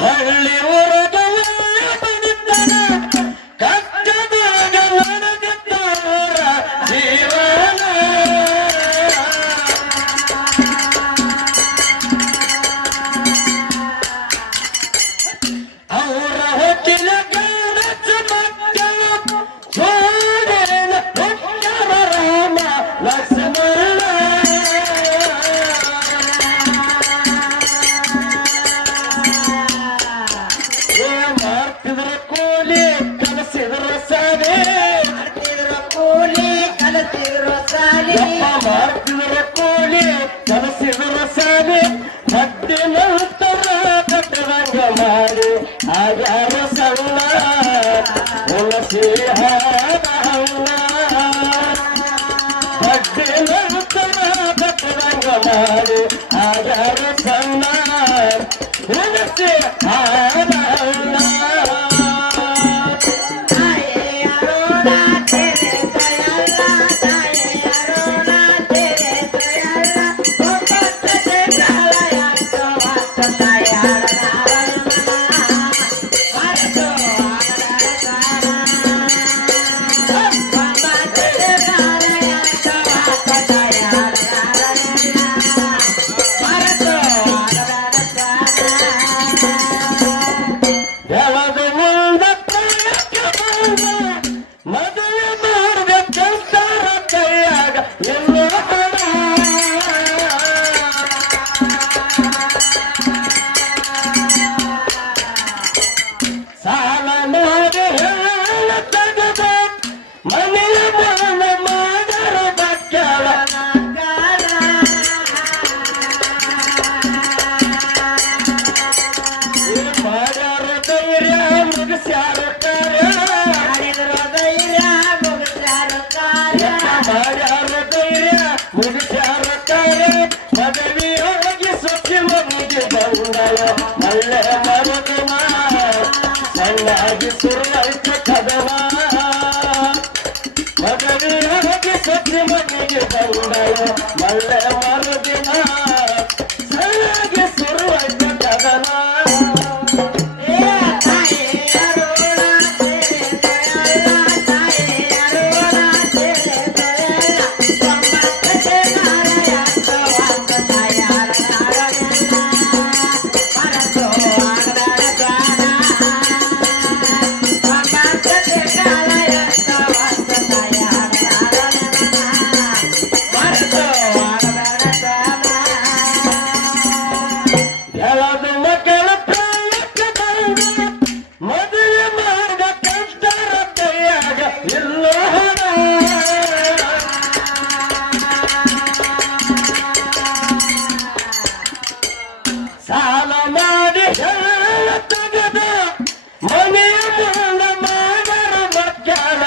ಹಳ್ಳಿ ಊರದ ಬಡಿತನ ಕಟ್ಟದಾಗ ನಡೆದಿದ್ದವರ ಜೀವನ ಅವರ ಹೊಟ್ಟಿನ ಗಣಸ ಮಕ್ಕಳು ಸೋಡೇನ ಹೊಟ್ಟರ ರಾಮ ಲಕ್ಷ್ಮಣ ಮಾಡ್ತಿದ್ರ ಕೂಲಿ ಕಲಸಿದ್ರ ಸಾಲೆ ಮಾಡ್ತಿದ್ರ ಕೂಲಿ ಕಲಿತಿದ್ರು ಸಾಲಿ ಮಾಡ್ತಿದ್ರ ಕೂಲಿ ಕಲಸಿದ್ರ ಸಾಲೆ ಮತ್ತೆ ನಂತರ ಕಟ್ಟದಂಗ ಮಾಡಿ ಆಗ್ಯಾರ ಸಣ್ಣ ಹುಣಸಿ ಹಾಡಣ್ಣ ಮತ್ತೆ ನಂತರ ಕಟ್ಟದಂಗ ಮಾಡಿ ಆಗ್ಯಾರ ಸಣ್ಣ ಹುಣಸಿ ಹಾಡಣ್ಣ ಬೆಳದ ಮುಂದ ಮದುವೆ ಮಾಡಿದ ಕೆಲ್ಸಾರ ಕೈಯಾಗ ಎಲ್ಲೋ ಹಣ ಸಾಲ ಮಾಡಿ ಹೇಳ ತೆಗೆದ ಮನೆಯ ಮನ ಮಾಡರ ಬಕ್ಕಳ ಮಾಡ್ಯಾರ ಧೈರ್ಯ ಮುಗಿಸ್ಯಾರ ಕಾರ್ಯ ಮಾಡಿದ್ರು ಧೈರ್ಯ ಮುಗಿಸ್ಯಾರು ಕಾರ್ಯ ಮಾಡ್ಯಾರ ಧೈರ್ಯ ಮುಗಿಸ್ಯಾರ ಕಾರ್ಯ ಮದುವೆ ಹೋಗಿ ಸುಖಿ ಮನೆಗೆ ಬಂದಳ ಮಲ್ಲೆ ಮರುದಿನ ಸಣ್ಣಾಗಿ ಸುರುಳೈತೆ ಕದವ ಮದುವೆ ಹೋಗಿ ಸುಖಿ ಮನೆಗೆ ಬಂದಳ ಮಲ್ಲೆ ಮರುದಿನ ಸಣ್ಣಾಗಿ ಸುರುಳೈತೆ ಕದವ ಎಲ್ಲದು ಮಕ್ಕಳ ಪ್ರಾಯಕ್ಕೆ ಬಂದ ಮದುವೆ ಮಾಡಿದ ಕಷ್ಟರ ಕೈಯಾಗ ಎಲ್ಲೋ ಹಣ ಸಾಲ ಮಾಡಿ ಹೇಳ ತೆಗೆದ ಮನೆಯ ಮುಂದ ಮಾಡರ ಮಕ್ಕಳ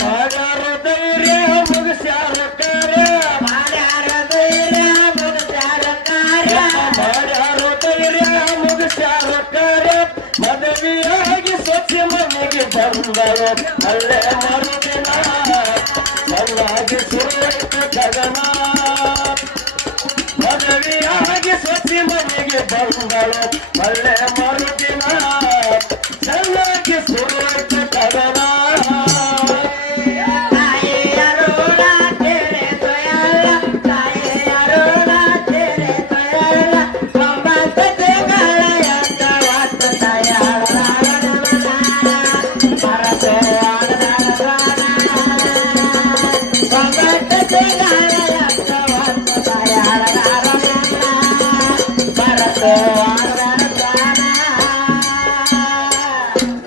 ಮಾಡ್ಯಾರ ಧೈರ್ಯ ಮುಗಿಸ್ಯಾರ ಕಾರ್ಯ ಮಾಡ್ಯಾರ ಧೈರ್ಯ ಮುಗಿಸ್ಯಾರ ಕಾರ್ಯ ಮಾಡ್ಯಾರ ಧೈರ್ಯ ಮುಗಿಸ್ಯಾರ ಕಾರ್ಯ ಮದುವೆಯಾಗಿ ಸ್ವಚ್ಛ ಮನೆಗೆ ಬಂದಳು ಅಲ್ಲೇ ಮರುದಿನ ಚೆನ್ನಾಗಿ ಸುರೈತ ಗಗನ ಮದುವೆಯಾಗಿ ಸ್ವಚ್ಛ ಮನೆಗೆ ಬಂದಳು ಅಲ್ಲೇ ಮರುದಿನ ಚೆನ್ನಾಗಿ ಸುರೈತ ಗಗನ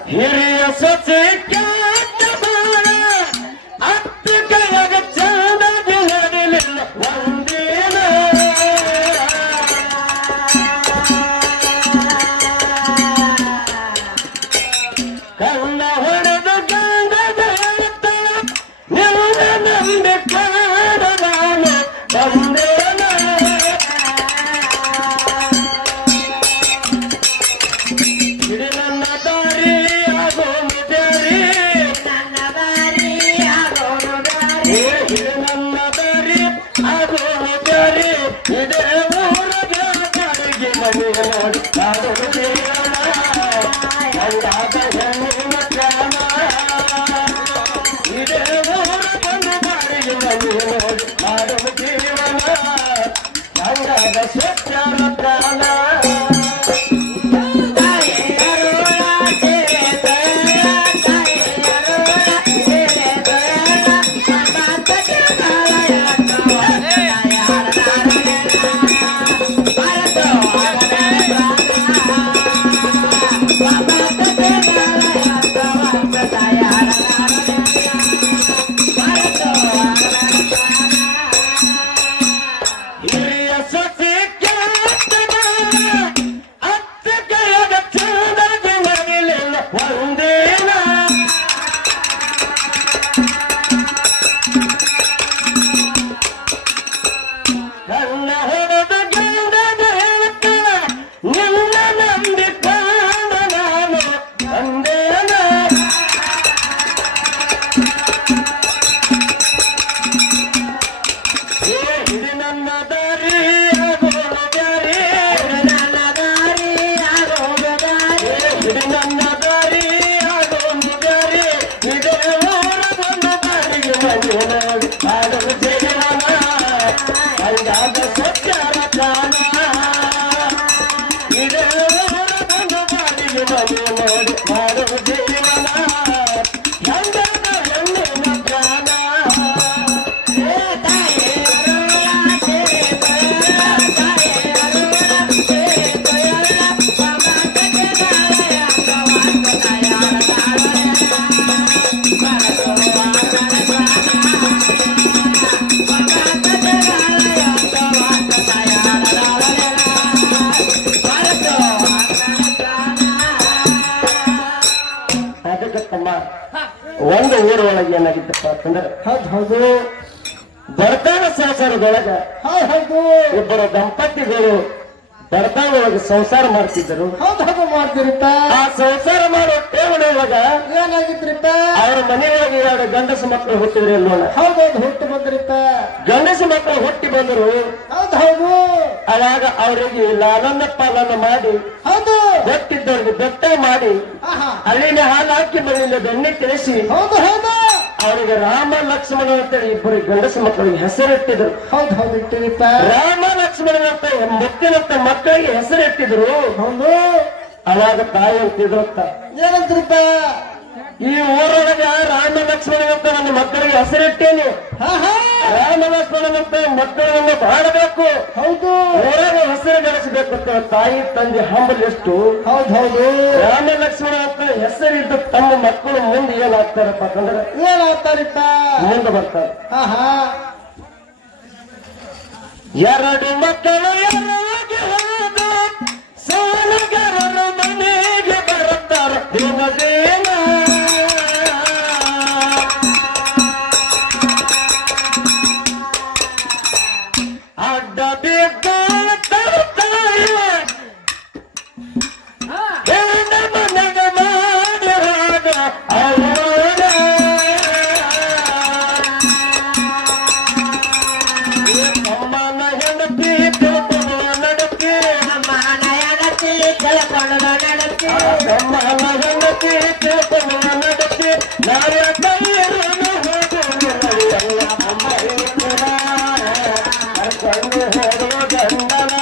ಹಿರಿಯ ಸೊಸೆ ಕ್ಯಾತ ಬಾಳ ಅತ್ತ ಕೈಯಾಗ ಚಂದದಿ ನಡಿಲಿಲ್ಲ ಒಂದಿನ ಕಣ್ಣ ಹೊಡೆದು ಗಂಡದ ನಿನ್ನ ನಂಬಿ ಕಾಡದಾನ ಸ್ವಚ್ಛರ ಕಾಲ ಹಿರಿಯ ಸೊಸೆ ಅತ್ತ ಕೈಯಾಗ ಚಂದಾಗಿ ಮಗಿಲಿಲ್ಲ ಒಂದೇನ ಕಣ್ಣ ಹೊಡೆದ ಗಂಡದ ಹೇಳ್ತಾನ ನಿನ್ನ ನಂಬಿಕೊಂಡ ನಾನು ಒಂದೇನ ಹಿಡಿ ನನ್ನ ದಾರಿ ಆಗೋಣ ದಾರಿ ನನ್ನ ದಾರಿ ಆಗೋದು ದಾರಿ ಹಿಡಿ ನನ್ನ ದಾರಿ ಆಗೋಣ ದಾರಿ ಇದೇ ಊರ ಒಂದು ದಾರಿಗೆ ಮನೆಯೊಳಗೆ ಆಡಲು ಜೀವನ ಹಂಗಾದ ಸತ್ಯರ ಕಾಲ ಇದೇ ಊರ ಒಂದು ದಾರಿಗೆ ಮನೆಯೊಳಗೆ ಆಡಲು ಜೀವನ ಹಂಗಾದ ಹೆಣ್ಣಿನ ಪ್ರಾಣ ಅದಕ್ಕೆ ತಮ್ಮ ಒಂದು ಊರೊಳಗೆ ಏನಾಗಿತ್ತಪ್ಪ ಅಂತಂದ್ರೆ ಹೌದು ಬಡತನ ಸಂಸಾರದೊಳಗ ಹೌದು ಇಬ್ಬರು ದಂಪತಿಗಳು ಬಡತನ ಒಳಗೆ ಸಂಸಾರ ಮಾಡ್ತಿದ್ದರು. ಹೌದು ಮಾಡ್ತೀರಿಪ್ಪ ಆ ಸಂಸಾರ ಮಾಡೋ ಟೇವಣಿ ಒಳಗ ಏನಾಗಿದ್ರಿಪ್ಪ ಅವ್ರ ಮನೆಯೊಳಗೆ ಎರಡು ಗಂಡಸು ಮಕ್ಕಳು ಹುಟ್ಟಿದ್ರಿ ಅಲ್ಲೋಣ. ಹೌದೌದು ಹುಟ್ಟು ಬಂದ್ರಿಪ್ಪ ಗಂಡಸು ಮಕ್ಕಳು ಹುಟ್ಟಿ ಬಂದರು. ಹೌದು ಅವಾಗ ಅವರಿಗೆ ಲಾಲನ್ನ ಪಾಲನ ಮಾಡಿ ಹೌದು ಗೊತ್ತಿದ್ದವ್ರಿಗೆ ಬೆಟ್ಟ ಮಾಡಿ ಆಹಾ ಅಲ್ಲಿನ ಹಾಲು ಹಾಕಿ ಮನೆಯಿಂದ ಬೆಣ್ಣೆ ತಿಳಿಸಿ ಹೌದು ಅವರಿಗೆ ರಾಮ ಲಕ್ಷ್ಮಣ ಅಂತೇಳಿ ಇಬ್ಬರು ಗಂಡಸು ಮಕ್ಕಳಿಗೆ ಹೆಸರಿಟ್ಟಿದ್ರು. ಹೌದು ಇಟ್ಟಿರಿಪ್ಪ ರಾಮ ಲಕ್ಷ್ಮಣನಂತ ಮುತ್ತಿನಂತ ಮಕ್ಕಳಿಗೆ ಹೆಸರಿಟ್ಟಿದ್ರು. ಹೌದು ಅವಾಗ ತಾಯಿ ಅಂತಿದ್ರತ್ತ ಏನಂದ್ರಿಪ್ಪ ಈ ಊರೊಳಗ ರಾಮ ಲಕ್ಷ್ಮಣನಂತ ನನ್ನ ಮಕ್ಕಳಿಗೆ ಹೆಸರಿಟ್ಟೇನೆ. ರಾಮ ಲಕ್ಷ್ಮಣನಂತ ಮಕ್ಕಳನ್ನ ಬಾಡಬೇಕು, ಹೌದು ಊರಾಗ ಹೆಸರು ಗಳಿಸಬೇಕು ಅಂತ ತಾಯಿ ತಂದೆ ಹಂಬಲ್ ಎಷ್ಟು. ಹೌದು ರಾಮ ಲಕ್ಷ್ಮಣ ಅಂತ ಹೆಸರಿದ್ದು ತಮ್ಮ ಮಕ್ಕಳು ಮುಂದೆ ಏನಾಗ್ತಾರಪ್ಪ ಅಂತಂದ್ರೆ ಏನಾಗ್ತಾರಿಪ್ಪ ಮುಂದೆ ಬರ್ತಾರೆ. ಎರಡು ಮಕ್ಕಳು ಯಾರಾಗಿ ಹೋದ ಸಾಲಗಾರರ ಮನೆಗೆ ಬರುತ್ತಾರ ದಿನದೇನ. ಅಡ್ಡ ಬೇಕಾದ ತರುತ್ತಾಯ ಹೆಣ್ಣ ಮನೆಗೆ ಮಾಡಿರಾಗ ಅವರ ಅಮ್ಮನ ಹೆಂಡತಿ ತಿಳ್ಕೊಂಡು ನಡತಿ ಅಮ್ಮನ ಹೆಂಡತಿ ತಿಳ್ಕೊಂಡು ನಡತಿ ಅಮ್ಮನ ಹೆಂಡತಿ ತಿಳ್ಕೊಂಡು ನಡತಿ ನಾಳೆ ಕೈಯರನ್ನು ಹೋಗುವ ನಡೆಯಲ್ಲ ಅಮ್ಮ ಕರ್ಕೊಂಡು ಹೋಗುವ ಗಂಡನ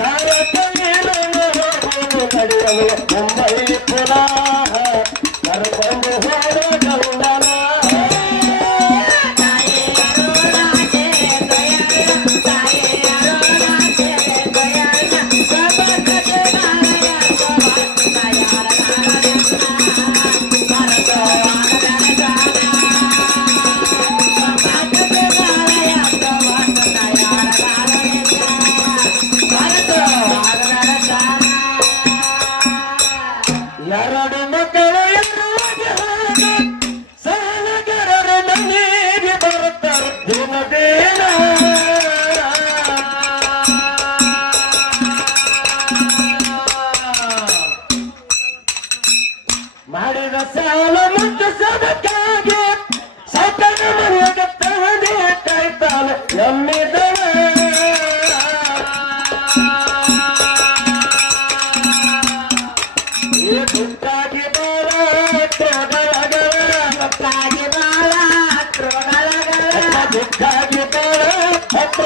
ನಾಳೆ ಕೈಯರನ್ನು ಹೋಗುವ ನಡೆಯಲು ಮುಂಬೈ ಪುರ ಕರ್ಕೊಂಡು ಹೋಗುವ ಗಂಡನ. ಎರಡು ಮಕ್ಕಳು ಎದುರಾಗಿ ಹೋದ ಸಾಲಗಾರರ ಮನೆಗೆ ಬರುತ್ತಾರೆ ದಿನದೇನ. ಮಾಡಿದ ಸಾಲ ಮತ್ತು ಸದಕ್ಕಾಗಿ ಸತನ ಮನೆಗೆ ತಂದೆ ಕಾಯ್ತಾನೆ ಎಮ್ಮಿದವ. ದುಡ್ಡಾಗಿ ಬಾಳ ದುಡ್ಡಾಗಿ ಬಾಳ ದುಡ್ಡಾಗಿ ಬಾಳ ಹತ್ರ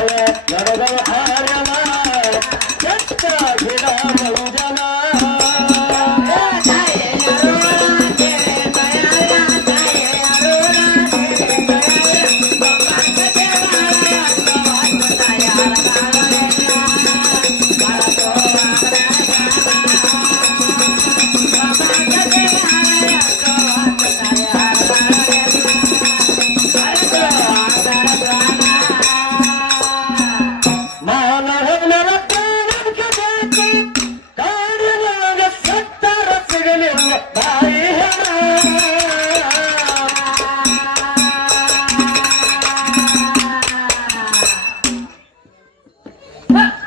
ನಡೆದವ ಆರ್ಯನ ಕೆಟ್ಟ ಗಿಡ ಮಂಜನ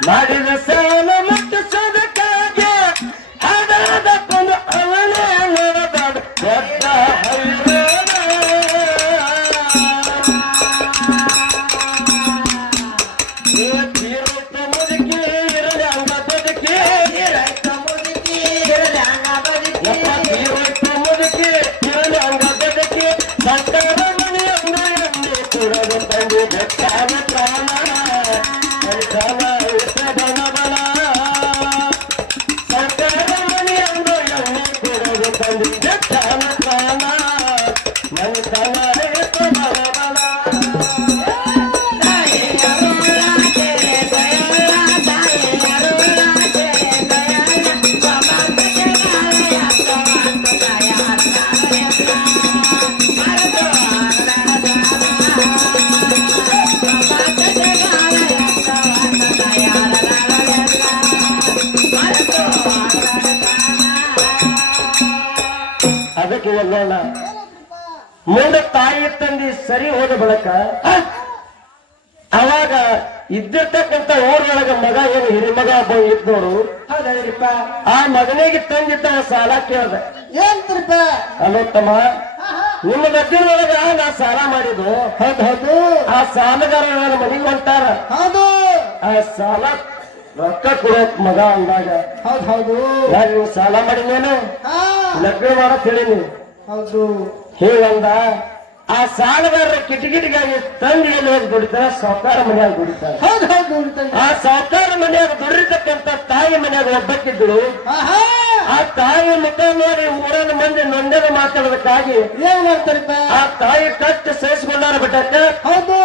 ಮಾಡಿದ ಸಾಲ ಮತ್ತು ಸದಕಾಗೆ ಹಣದ ಕೊಂಡು ಅವನೇ ನಡೆದಾಡ ದೊಡ್ಡ ಹೈರಾಣ. ತೀರ್ಥ ಮುದುಕಿ ಇರಲಿ ಅಂಗ ಬದುಕಿ ತೀರ್ಥ ಮುದುಕಿ ಇರಲಿ ಅಂಗ ಬದುಕಿ ಸಂತಾನ ಮನೆ ಅಂಗಡಿ ಕೊಡಲು ತಂದೆ ಬೆಟ್ಟಾದ ಪ್ರಾಣ ಅದಕ್ಕೆ ಎಲ್ಲೋಣ ಮುಂದೆ ತಾಯಿ ತಂದಿ ಸರಿ ಹೋದ ಬಳಕ ಅವಾಗ ಇದ್ದಿರ್ತಕ್ಕಂಥ ಊರೊಳಗ ಮಗ ಏನು ಹಿರಿಮಗ ಒಬ್ಬ ಇದ್ದವರು ಹೌದಲ್ರಿಪ್ಪ ಆ ಮಗನಿಗೆ ತಂದಿದ್ದ ಸಾಲ ಕೇಳ್ದ ಏನ್ರಿಪ್ಪ ಅಲ್ಲೋ ತಮ್ಮ ನಿಮ್ಮ ಗದ್ದಿನೊಳಗ ನಾ ಸಾಲ ಮಾಡಿದ್ದು ಹೌದು ಆ ಸಾಲಗಾರ ನನ್ನ ಮನೆಗೆ ಹೊಂಟಾರ ಹೌದು ಆ ಸಾಲ ರೊಕ್ಕ ಕೊಡೋಕ್ ಮಗ ಅಂದಾಗ ಹೌದು ನಾನು ನೀವು ಸಾಲ ಮಾಡಿನೇನು ಲಗ್ನ ಮಾಡಕ್ ಹೇಳಿನಿ ಹೌದು ಹೇಗಂದ ಆ ಸಾಲಗಾರರ ಕಿಟಕಿಟಿಗಾಗಿ ತಂದು ಎಲ್ಲಿ ಹೋಗಿ ದುಡಿತಾರ ಸಾವುಕಾರ ಮನೆಯಾಗ ದುಡಿತಾರ ಹೌದು ಆ ಸಾವುಕಾರ ಮನೆಯಾಗ ದುಡಿರ್ತಕ್ಕಂಥ ತಾಯಿ ಮನೆಯಾಗ ಒಬ್ಬಕ್ಕಿದ್ರು ಆ ತಾಯಿ ಮುಖ ನೋಡಿ ಊರನ್ನ ಮಂದಿ ನೊಂದೆದ ಮಾತಾಡೋದಕ್ಕಾಗಿ ಏನ್ ಮಾಡ್ತಾರಪ್ಪ ಆ ತಾಯಿ ಕಷ್ಟ ಸಹಿಸಿಕೊಂಡಾರ ಬಿಟ್ಟಕ್ಕ ಹೌದು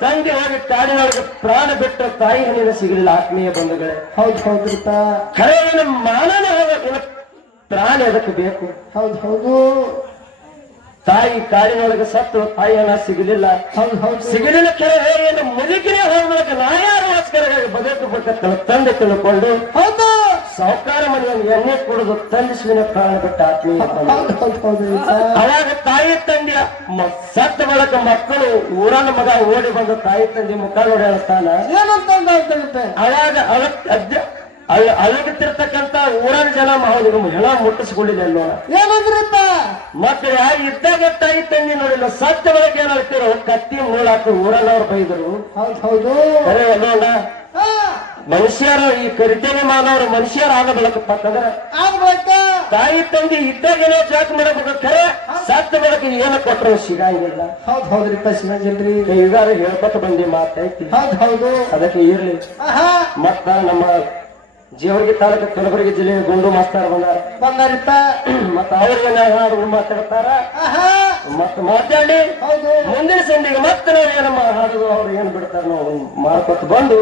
ತಂದೆ ಹೋಗಿ ಕಾಡಿನೊಳಗೆ ಪ್ರಾಣ ಬಿಟ್ಟ ತಾಯಿ ಹಣ್ಣಿನ ಸಿಗಲಿಲ್ಲ ಆತ್ಮೀಯ ಬಂಧುಗಳೇ ಹೌದ್ರಿಪ್ಪ ಖರೆ ಮಾನನ ಹೋಗಕ್ಕೆ ಪ್ರಾಣ ಅದಕ್ಕೆ ಬೇಕು ಹೌದು ತಾಯಿ ಕಾಡಿನೊಳಗೆ ಸತ್ತು ತಾಯಿ ಹಣ ಸಿಗಲಿಲ್ಲ ಹೌದು ಸಿಗಲಿಲ್ಲ ಕೆಲವು ಏನು ಮುದುಕಿನೇ ಹೋಗ್ಬೇಕು ನಾ ಯಾರೋಸ್ಕರ ಬದುಕಬೇಕಂತ ತಂದೆ ತಿಳ್ಕೊಂಡು ಹೌದು ಸಾವುಕಾರ ಮನೆಯನ್ನು ಎಣ್ಣೆ ಕುಡಿದು ತಂದಿಸುವಿನ ಪ್ರಾಣ ಬಿಟ್ಟ ಆತ್ಮೀಯ ಹೌದ್ರಿಪ್ಪ ಅವಾಗ ತಾಯಿ ತಂದೆಯ ಸತ್ತ ಬಳಕ ಮಕ್ಕಳು ಊರನ್ನ ಮಗ ಓಡಿ ಬಂದ ತಾಯಿ ತಂದೆ ಮುಖ ನೋಡಿ ಹೇಳ್ತಾನ ಏನಂತ ಅವಾಗ ಅಳಗುತ್ತಿರ್ತಕ್ಕಂಥ ಊರನ ಜನ ಅವನಿಗೆ ಹೆಣ ಮುಟ್ಟಿಸ್ಕೊಂಡಿಲ್ಲ ನೋಡ ಏನಂದ್ರಿಪ್ಪ ಮತ್ತೆ ಇದ್ದಾಗ ತಾಯಿ ತಂದೆ ನೋಡಿಲ್ಲ ಸತ್ಯ ಒಳಗೆ ಏನಾಗ್ತಿರೋ ಕತ್ತಿ ಮೂಳಾಕ ಊರನ್ನವ್ರು ಬೈದರು ಹೌದು ಕರೆ ನೋಡ ಮನುಷ್ಯರು ಈ ಕರಿತೇನೆ ಮಾನವರು ಮನುಷ್ಯರಾಗ ಬೆಳಕಪ್ಪಂದ್ರ ತಾಯಿ ತಂದೆ ಇದ್ದಾಗ ಏನೋ ಜಾಕ್ ಮಾಡಬೇಕು ಖರೆ ಸತ್ಯ ಬೆಳಕು ಏನು ಕೊಟ್ಟರು ಸಿಗಂಗಿಲ್ಲ ಹೌದ್ರಿಪ್ಪ ಸಿಗಂಗಿಲ್ರಿ ಈಗಾರು ಹೇಳ್ಕೊತ ಬಂದಿ ಮಾತೈತಿ ಹೌದು ಅದಕ್ಕೆ ಇರ್ಲಿ ಮತ್ತ ನಮ್ಮ ಜೇವರ್ಗಿ ತಾಲೂಕು ಕಲಬುರಗಿ ಜಿಲ್ಲೆ ಗುಂಡು ಮಾಸ್ತಾರ ಬಂದಾರಿಪ್ಪ ಮತ್ತ ಅವ್ರಿಗೆ ನಾವು ಮಾತಾಡ್ತಾರ ಮತ್ತ ಮಾತಾಡಿ ಮುಂದಿನ ಸಂಧಿಗೆ ಮತ್ತೆ ನಾವು ಏನ ಹಾಡುದು ಅವ್ರು ಏನ್ ಬಿಡ್ತಾರ ನಾವು ಮಾಡ್ಕೊತ ಬಂದು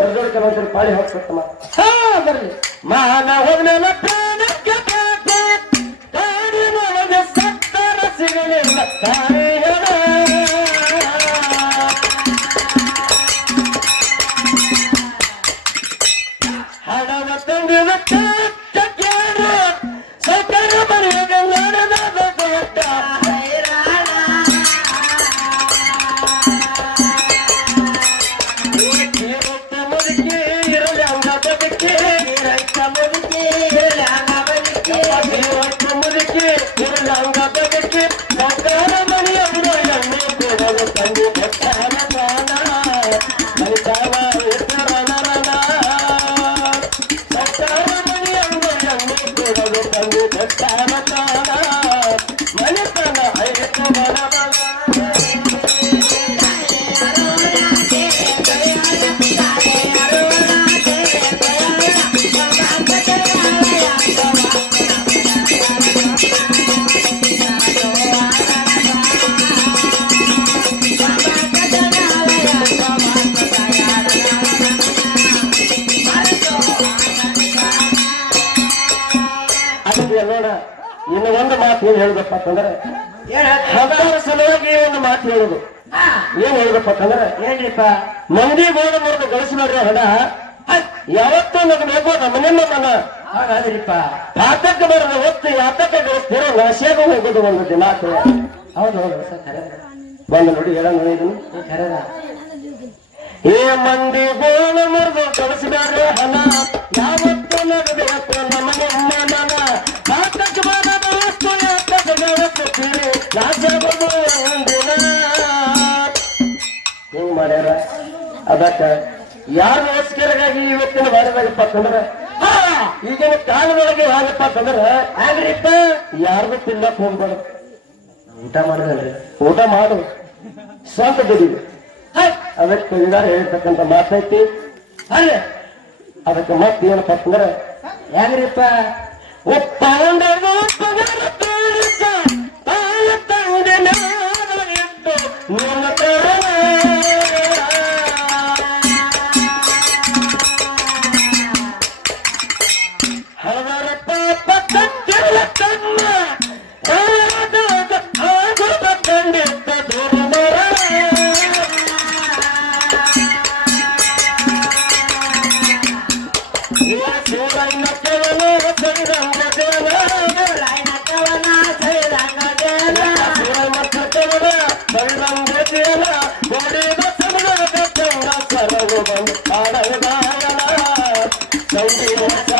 ಸರ್ಜೋಡ್ ಕೆಲವಂತರಿ ಪಾಳಿ ಹೋಗ್ಕೊತ ಬರ್ಲಿ ಮಾನವನ ಪ್ರಾಣಕ್ಕೆ ಕಾಡಿನೊಳಗೆ ಸತ್ತರ ಸಿಗಲಿಲ್ಲ ತಾಯಿಯರ ಹಣವ ತಂದಿದ ಕೇಳು ಸಕಲ ಮನೆಯಾಗ ನಡೆದ ಕೊಟ್ಟ ಮುದುಕಿ ಇರಲಿ ಅಂಗ ಬದುಕಿ ಮುದುಕಿ ಇರಲಿ ಅಂಗ ಬದುಕಿ ಮುದುಕಿ ಇರಲಿ ಅಂಗ ಬದುಕಿ ಸಕಲ ಮನೆಯ ಒಂದು ಮಾತು ಏನ್ ಹೇಳ್ದಪ್ಪ ಅಂತಂದ್ರೆ ಹತ್ತಾರ ಸಲುವಾಗಿ ಒಂದು ಮಾತು ಹೇಳುದು ಏನ್ ಹೇಳ್ದಪ್ಪ ಅಂತಂದ್ರೆ ಏನ್ರಿಪ್ಪ ಮಂದಿ ಗೋಡ ಮುರಿದು ಗಳಿಸಿದ್ರೆ ಹಣ ಯಾವತ್ತೂ ನಮ್ಗೆ ಬೇಕು ನಮ್ಮನೆಲ್ಲ ಮನ ಹಾಗಾದ್ರಿಪ್ಪ ಪಾತಕ್ಕೆ ಬರೋದು ಹೊತ್ತು ಯಾತಕ್ಕೆ ಗಳಿಸ್ತೀರೋ ನಾಶಿಯಾಗ ಹೋಗೋದು ಒಂದು ದಿನ ಹೌದು ಹೌದು ಸರ್ ಖರೆ ಬಂದು ನೋಡಿ ಹೇಳ ಇದನ್ನು ಖರೇದ ಏ ಮಂದಿ ಗೋಣ ಮುರಿದು ಗಳಿಸಿದ್ರೆ ಹಣ ಯಾವತ್ತೂ ನಗಬೇಕು ನಮ್ಮನೆಲ್ಲ ಮನ ಪಾತಕ್ಕೆ ಬರೋದು ಹೊತ್ತು ಯಾತಕ್ಕೆ ಗಳಿಸ್ತೀರಿ ನಾಶಾಗೋದು ಒಂದಿನ ಹಿಂಗ್ ಮಾಡ್ಯಾರ ಅದಕ್ಕ ಯಾರ ನಮಸ್ಕಾರಗಾಗಿ ಇವತ್ತಿನ ಮಾಡಿದಾಗಪ್ಪ ಅಂತಂದ್ರ ಈಗಿನ ಕಾಲದೊಳಗೆ ಯಾರಪ್ಪ ಅಂತಂದ್ರ ಆಗ್ರಿಪ್ಪ ಯಾರಿಗೂ ತಿನ್ನಕ್ ಹೋಗ್ಬಾರ್ದು ಊಟ ಮಾಡೋದಲ್ರಿ ಊಟ ಮಾಡು ಸ್ವಂತ ದುಡಿದು ಅದಕ್ಕೆ ವಿಧಾನ ಹೇಳ್ತಕ್ಕಂಥ ಮಾತೈತಿ ಅಲ್ಲೇ ಅದಕ್ಕೆ ಮತ್ತೆ ಏನಪ್ಪ ಅಂತಂದ್ರ ಯಾಗ್ರಿಪ್ಪ ಒಪ್ಪಂದದ ಪಗಾರ ತೋರಿಸ ತಾಯ ತಂದೆ ಮ್ಯಾಲ ಇಟ್ಟು ನಿನ್ನ ಹಲವರ ಪಾಪ ಕಟ್ಟಿಲ್ಲ ತಮ್ಮ ಆಗುವ ಖಂಡಿತ ದುರ್ಮರ ಶಿವನ ಕೇವಲ ಸೈರಂಗ ದೇವ ಸೈರಂಗ ದೇವ ಗೋಡಿದ ಸಮದ ಚಂದ ಸರವು ಬಂದು ಆಡಗಾಯನ ಸಂಗೀತ